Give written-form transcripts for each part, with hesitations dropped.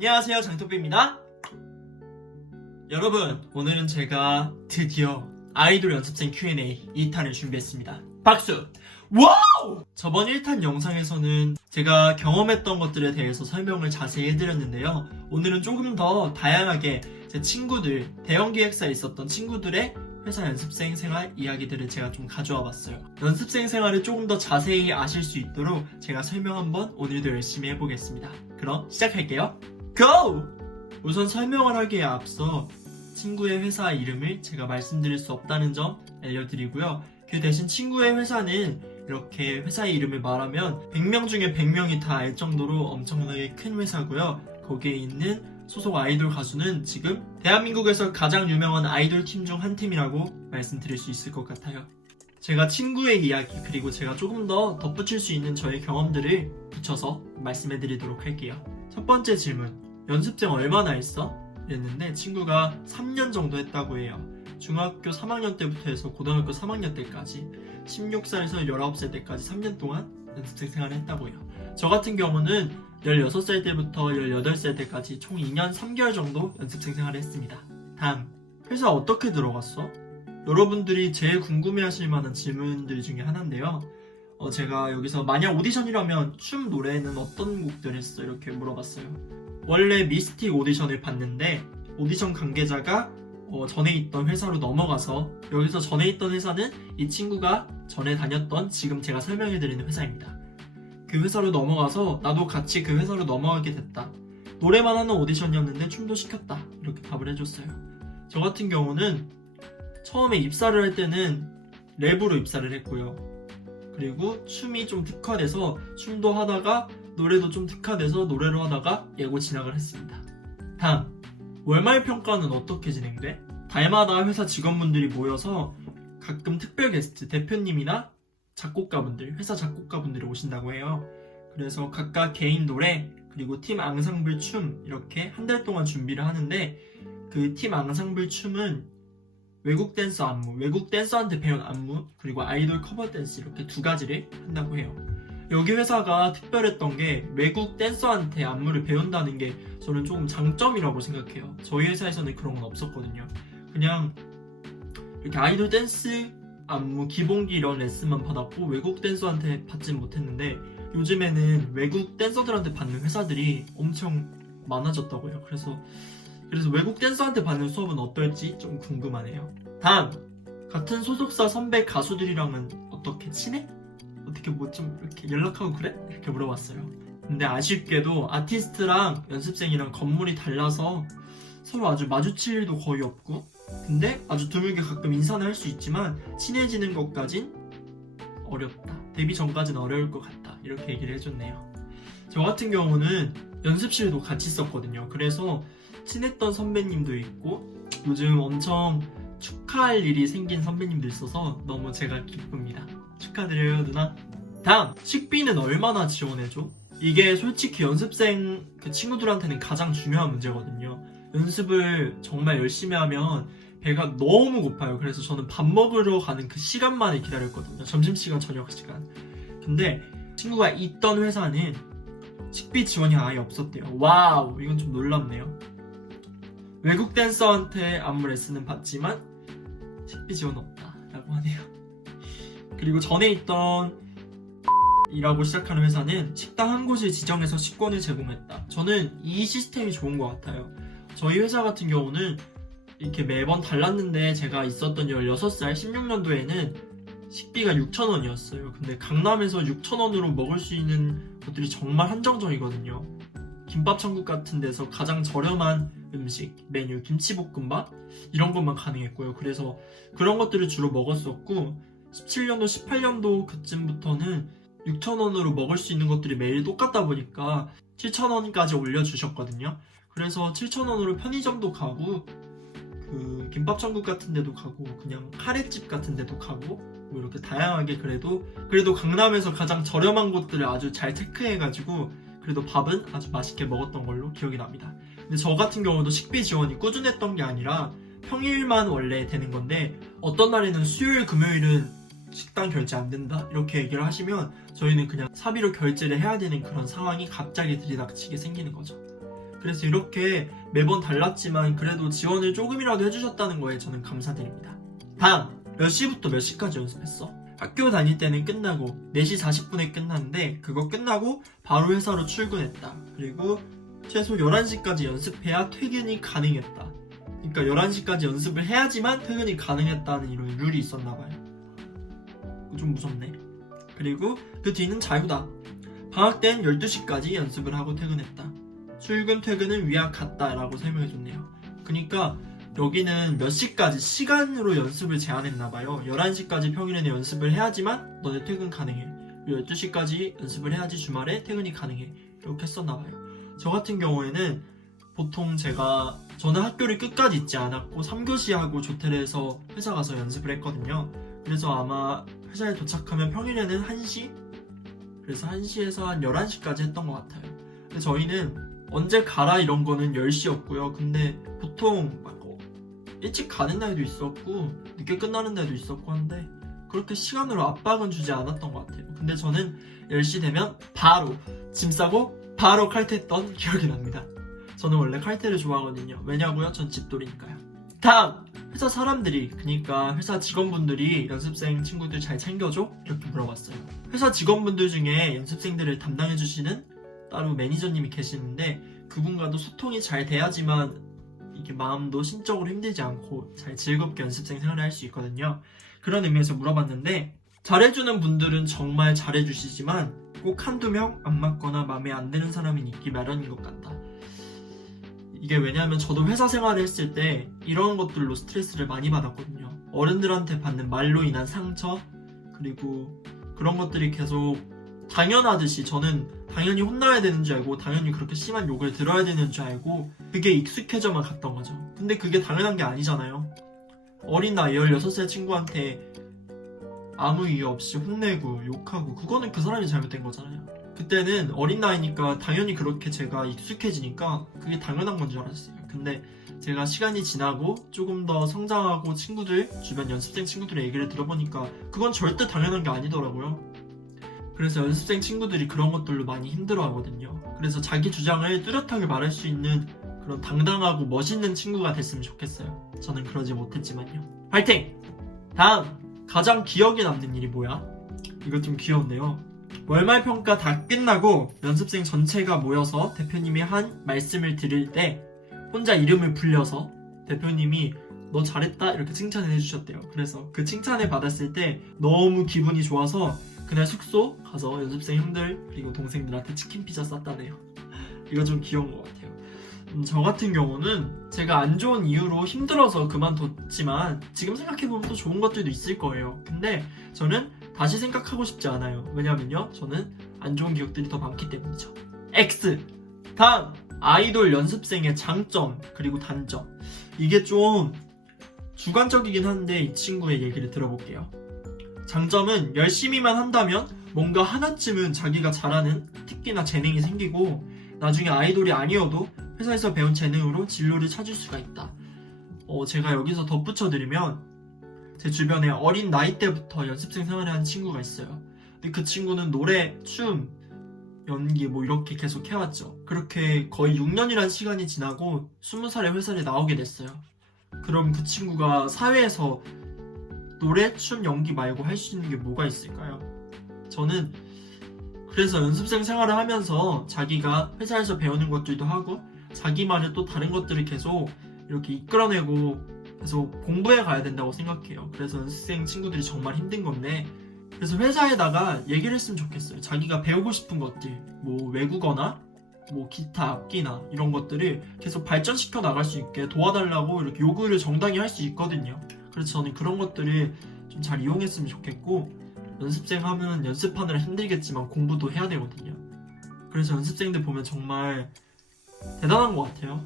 안녕하세요, 장토비입니다. 여러분, 오늘은 제가 드디어 아이돌 연습생 Q&A 2탄을 준비했습니다. 박수! 와우! 저번 1탄 영상에서는 제가 경험했던 것들에 대해서 설명을 자세히 해드렸는데요. 오늘은 조금 더 다양하게 제 친구들, 대형기획사에 있었던 친구들의 회사 연습생 생활 이야기들을 제가 좀 가져와 봤어요. 연습생 생활을 조금 더 자세히 아실 수 있도록 제가 설명 한번 오늘도 열심히 해보겠습니다. 그럼 시작할게요. GO! 우선 설명을 하기에 앞서 친구의 회사 이름을 제가 말씀드릴 수 없다는 점 알려드리고요. 그 대신 친구의 회사는 이렇게 회사의 이름을 말하면 100명 중에 100명이 다 알 정도로 엄청나게 큰 회사고요. 거기에 있는 소속 아이돌 가수는 지금 대한민국에서 가장 유명한 아이돌 팀 중 한 팀이라고 말씀드릴 수 있을 것 같아요. 제가 친구의 이야기 그리고 제가 조금 더 덧붙일 수 있는 저의 경험들을 붙여서 말씀해드리도록 할게요. 첫 번째 질문, 연습생 얼마나 했어? 이랬는데 친구가 3년 정도 했다고 해요. 중학교 3학년 때부터 해서 고등학교 3학년 때까지 16살에서 19살 때까지 3년 동안 연습생 생활을 했다고 해요. 저 같은 경우는 16살 때부터 18살 때까지 총 2년 3개월 정도 연습생 생활을 했습니다. 다음, 회사 어떻게 들어갔어? 여러분들이 제일 궁금해하실 만한 질문들 중에 하나인데요. 제가 여기서 만약 오디션이라면 춤, 노래는 어떤 곡들 했어? 이렇게 물어봤어요. 원래 미스틱 오디션을 봤는데 오디션 관계자가 전에 있던 회사로 넘어가서, 여기서 전에 있던 회사는 이 친구가 전에 다녔던 지금 제가 설명해드리는 회사입니다. 그 회사로 넘어가서 나도 같이 그 회사로 넘어가게 됐다. 노래만 하는 오디션이었는데 춤도 시켰다. 이렇게 답을 해줬어요. 저 같은 경우는 처음에 입사를 할 때는 랩으로 입사를 했고요. 그리고 춤이 좀 특화돼서 춤도 하다가 노래도 좀 특화돼서 노래로 하다가 예고 진학을 했습니다. 다음, 월말 평가는 어떻게 진행돼? 달마다 회사 직원분들이 모여서 가끔 특별 게스트, 대표님이나 작곡가분들, 회사 작곡가분들이 오신다고 해요. 그래서 각각 개인 노래 그리고 팀 앙상블 춤 이렇게 한 달 동안 준비를 하는데, 그 팀 앙상블 춤은 외국 댄서 안무, 외국 댄서한테 배운 안무, 그리고 아이돌 커버 댄스 이렇게 두 가지를 한다고 해요. 여기 회사가 특별했던 게 외국 댄서한테 안무를 배운다는 게 저는 조금 장점이라고 생각해요. 저희 회사에서는 그런 건 없었거든요. 그냥 이렇게 아이돌 댄스 안무, 기본기 이런 레슨만 받았고 외국 댄서한테 받진 못했는데, 요즘에는 외국 댄서들한테 받는 회사들이 엄청 많아졌다고 해요. 그래서 외국 댄서한테 받는 수업은 어떨지 좀 궁금하네요. 다음, 같은 소속사 선배 가수들이랑은 어떻게 친해? 어떻게 뭐 좀 이렇게 연락하고 그래? 이렇게 물어봤어요. 근데 아쉽게도 아티스트랑 연습생이랑 건물이 달라서 서로 아주 마주칠 일도 거의 없고, 근데 아주 드물게 가끔 인사는 할 수 있지만 친해지는 것까진 어렵다. 데뷔 전까지는 어려울 것 같다. 이렇게 얘기를 해줬네요. 저 같은 경우는 연습실도 같이 썼거든요. 그래서 친했던 선배님도 있고 요즘 엄청 축하할 일이 생긴 선배님도 있어서 너무 제가 기쁩니다. 축하드려요, 누나. 다음, 식비는 얼마나 지원해줘? 이게 솔직히 연습생 그 친구들한테는 가장 중요한 문제거든요. 연습을 정말 열심히 하면 배가 너무 고파요. 그래서 저는 밥 먹으러 가는 그 시간만을 기다렸거든요. 점심시간, 저녁시간. 근데 친구가 있던 회사는 식비 지원이 아예 없었대요. 와우, 이건 좀 놀랍네요. 외국 댄서한테 안무 레슨은 받지만 식비 지원은 없다라고 하네요. 그리고 전에 있던 이라고 시작하는 회사는 식당 한 곳을 지정해서 식권을 제공했다. 저는 이 시스템이 좋은 것 같아요. 저희 회사 같은 경우는 이렇게 매번 달랐는데, 제가 있었던 16살 16년도에는 식비가 6,000원이었어요. 근데 강남에서 6,000원으로 먹을 수 있는 것들이 정말 한정적이거든요. 김밥천국 같은 데서 가장 저렴한 음식, 메뉴, 김치볶음밥 이런 것만 가능했고요. 그래서 그런 것들을 주로 먹었었고, 17년도, 18년도 그쯤부터는 6,000원으로 먹을 수 있는 것들이 매일 똑같다 보니까 7,000원까지 올려주셨거든요. 그래서 7,000원으로 편의점도 가고, 그 김밥천국 같은 데도 가고, 그냥 카레집 같은 데도 가고, 뭐 이렇게 다양하게 그래도 강남에서 가장 저렴한 곳들을 아주 잘 체크해가지고 그래도 밥은 아주 맛있게 먹었던 걸로 기억이 납니다. 근데 저 같은 경우도 식비 지원이 꾸준했던 게 아니라 평일만 원래 되는 건데, 어떤 날에는 수요일, 금요일은 식당 결제 안 된다 이렇게 얘기를 하시면 저희는 그냥 사비로 결제를 해야 되는 그런 상황이 갑자기 들이닥치게 생기는 거죠. 그래서 이렇게 매번 달랐지만 그래도 지원을 조금이라도 해주셨다는 거에 저는 감사드립니다. 다음, 몇 시부터 몇 시까지 연습했어? 학교 다닐 때는 끝나고 4시 40분에 끝났는데 그거 끝나고 바로 회사로 출근했다. 그리고 최소 11시까지 연습해야 퇴근이 가능했다. 그러니까 11시까지 연습을 해야지만 퇴근이 가능했다는 이런 룰이 있었나봐요. 좀 무섭네. 그리고 그 뒤는 자유다. 방학 땐 12시까지 연습을 하고 퇴근했다. 출근 퇴근은 위와 같다라고 설명해줬네요. 그러니까 여기는 몇 시까지 시간으로 연습을 제한했나봐요. 11시까지 평일에는 연습을 해야지만 너네 퇴근 가능해. 12시까지 연습을 해야지 주말에 퇴근이 가능해. 이렇게 했었나봐요. 저 같은 경우에는 보통 저는 학교를 끝까지 있지 않았고 3교시하고 조퇴를 회사 가서 연습을 했거든요. 그래서 아마 회사에 도착하면 평일에는 1시? 그래서 1시에서 한 11시까지 했던 것 같아요. 근데 저희는 언제 가라 이런 거는 10시였고요. 근데 보통 막 일찍 가는 날도 있었고 늦게 끝나는 날도 있었고 한데 그렇게 시간으로 압박은 주지 않았던 것 같아요. 근데 저는 10시 되면 바로 짐 싸고 바로 칼퇴했던 기억이 납니다. 저는 원래 칼퇴를 좋아하거든요. 왜냐고요? 전 집돌이니까요. 다음! 회사 사람들이, 그러니까 회사 직원분들이 연습생 친구들 잘 챙겨줘? 이렇게 물어봤어요. 회사 직원분들 중에 연습생들을 담당해주시는 따로 매니저님이 계시는데 그분과도 소통이 잘 돼야지만 이게 마음도 심적으로 힘들지 않고 잘 즐겁게 연습생 생활을 할 수 있거든요. 그런 의미에서 물어봤는데 잘해주는 분들은 정말 잘해주시지만 꼭 한두 명 안 맞거나 마음에 안 드는 사람이 있기 마련인 것 같다. 이게 왜냐하면 저도 회사 생활을 했을 때 이런 것들로 스트레스를 많이 받았거든요. 어른들한테 받는 말로 인한 상처, 그리고 그런 것들이 계속 당연하듯이 저는 당연히 혼나야 되는 줄 알고 당연히 그렇게 심한 욕을 들어야 되는 줄 알고 그게 익숙해져만 갔던 거죠. 근데 그게 당연한 게 아니잖아요. 어린 나이 16살 친구한테 아무 이유 없이 혼내고 욕하고 그거는 그 사람이 잘못된 거잖아요. 그때는 어린 나이니까 당연히 그렇게 제가 익숙해지니까 그게 당연한 건 줄 알았어요. 근데 제가 시간이 지나고 조금 더 성장하고 주변 연습생 친구들의 얘기를 들어보니까 그건 절대 당연한 게 아니더라고요. 그래서 연습생 친구들이 그런 것들로 많이 힘들어하거든요. 그래서 자기 주장을 뚜렷하게 말할 수 있는 그런 당당하고 멋있는 친구가 됐으면 좋겠어요. 저는 그러지 못했지만요. 화이팅! 다음! 가장 기억에 남는 일이 뭐야? 이거 좀 귀엽네요. 월말 평가 다 끝나고 연습생 전체가 모여서 대표님이 한 말씀을 들을 때 혼자 이름을 불려서 대표님이 너 잘했다 이렇게 칭찬을 해주셨대요. 그래서 그 칭찬을 받았을 때 너무 기분이 좋아서 그날 숙소 가서 연습생 형들 그리고 동생들한테 치킨 피자 쌌다네요. 이거 좀 귀여운 것 같아요. 저 같은 경우는 제가 안 좋은 이유로 힘들어서 그만뒀지만 지금 생각해보면 또 좋은 것들도 있을 거예요. 근데 저는 다시 생각하고 싶지 않아요. 왜냐면요 저는 안 좋은 기억들이 더 많기 때문이죠. X! 다음! 아이돌 연습생의 장점 그리고 단점. 이게 좀 주관적이긴 한데 이 친구의 얘기를 들어볼게요. 장점은 열심히만 한다면 뭔가 하나쯤은 자기가 잘하는 특기나 재능이 생기고 나중에 아이돌이 아니어도 회사에서 배운 재능으로 진로를 찾을 수가 있다. 제가 여기서 덧붙여드리면 제 주변에 어린 나이 때부터 연습생 생활을 한 친구가 있어요. 근데 그 친구는 노래, 춤, 연기 뭐 이렇게 계속 해왔죠. 그렇게 거의 6년이라는 시간이 지나고 20살에 회사를 나오게 됐어요. 그럼 그 친구가 사회에서 노래, 춤, 연기 말고 할 수 있는 게 뭐가 있을까요? 저는 그래서 연습생 생활을 하면서 자기가 회사에서 배우는 것들도 하고 자기만의 또 다른 것들을 계속 이렇게 이끌어내고 계속 공부해 가야 된다고 생각해요. 그래서 연습생 친구들이 정말 힘든 건데 그래서 회사에다가 얘기를 했으면 좋겠어요. 자기가 배우고 싶은 것들 뭐 외국어나 뭐 기타 악기나 이런 것들을 계속 발전시켜 나갈 수 있게 도와달라고 이렇게 요구를 정당히 할 수 있거든요. 그래서 저는 그런 것들을 좀 잘 이용했으면 좋겠고 연습생 하면 연습하느라 힘들겠지만 공부도 해야 되거든요. 그래서 연습생들 보면 정말 대단한 것 같아요.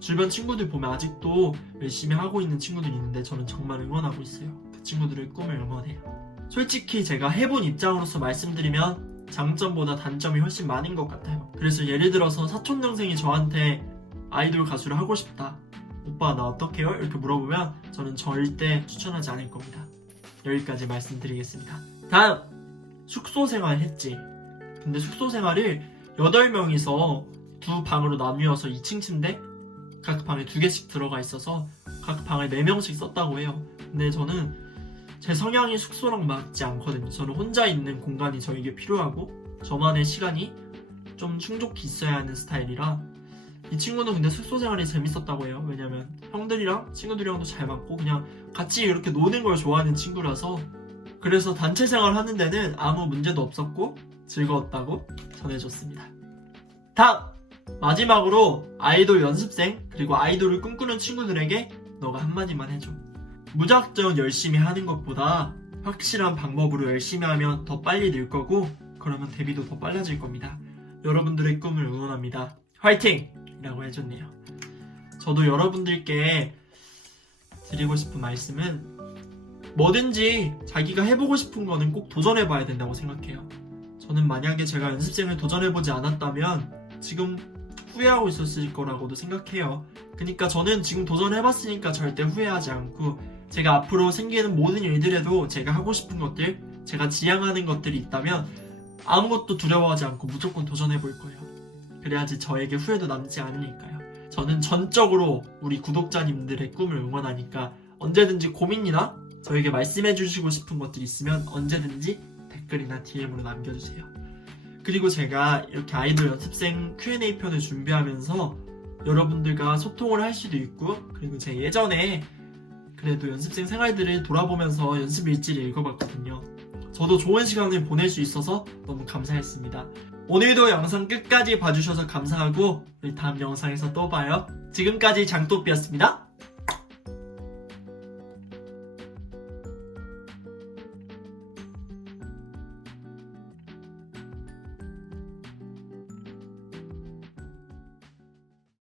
주변 친구들 보면 아직도 열심히 하고 있는 친구들이 있는데 저는 정말 응원하고 있어요. 그 친구들의 꿈을 응원해요. 솔직히 제가 해본 입장으로서 말씀드리면 장점보다 단점이 훨씬 많은 것 같아요. 그래서 예를 들어서 사촌동생이 저한테 아이돌 가수를 하고 싶다, 오빠 나 어떡해요? 이렇게 물어보면 저는 절대 추천하지 않을 겁니다. 여기까지 말씀드리겠습니다. 다음! 숙소 생활 했지. 근데 숙소 생활을 8명이서 두 방으로 나뉘어서 2층 침대 각 방에 2개씩 들어가 있어서 각 방에 4명씩 썼다고 해요. 근데 저는 제 성향이 숙소랑 맞지 않거든요. 저는 혼자 있는 공간이 저에게 필요하고 저만의 시간이 좀 충족히 있어야 하는 스타일이라 이 친구는 근데 숙소 생활이 재밌었다고 해요. 왜냐면 형들이랑 친구들이랑도 잘 맞고 그냥 같이 이렇게 노는 걸 좋아하는 친구라서 그래서 단체 생활 하는 데는 아무 문제도 없었고 즐거웠다고 전해줬습니다. 다음! 마지막으로 아이돌 연습생 그리고 아이돌을 꿈꾸는 친구들에게 너가 한마디만 해줘. 무작정 열심히 하는 것보다 확실한 방법으로 열심히 하면 더 빨리 늘 거고 그러면 데뷔도 더 빨라질 겁니다. 여러분들의 꿈을 응원합니다. 화이팅! 이라고 해줬네요. 저도 여러분들께 드리고 싶은 말씀은 뭐든지 자기가 해보고 싶은 거는 꼭 도전해봐야 된다고 생각해요. 저는 만약에 제가 연습생을 도전해보지 않았다면 지금 후회하고 있었을 거라고도 생각해요. 그러니까 저는 지금 도전해봤으니까 절대 후회하지 않고 제가 앞으로 생기는 모든 일들에도 제가 하고 싶은 것들, 제가 지향하는 것들이 있다면 아무것도 두려워하지 않고 무조건 도전해볼 거예요. 그래야지 저에게 후회도 남지 않으니까요. 저는 전적으로 우리 구독자님들의 꿈을 응원하니까 언제든지 고민이나 저에게 말씀해주시고 싶은 것들 있으면 언제든지 댓글이나 DM으로 남겨주세요. 그리고 제가 이렇게 아이돌 연습생 Q&A 편을 준비하면서 여러분들과 소통을 할 수도 있고 그리고 제 예전에 그래도 연습생 생활들을 돌아보면서 연습 일지를 읽어봤거든요. 저도 좋은 시간을 보낼 수 있어서 너무 감사했습니다. 오늘도 영상 끝까지 봐주셔서 감사하고 우리 다음 영상에서 또 봐요. 지금까지 장또삐였습니다.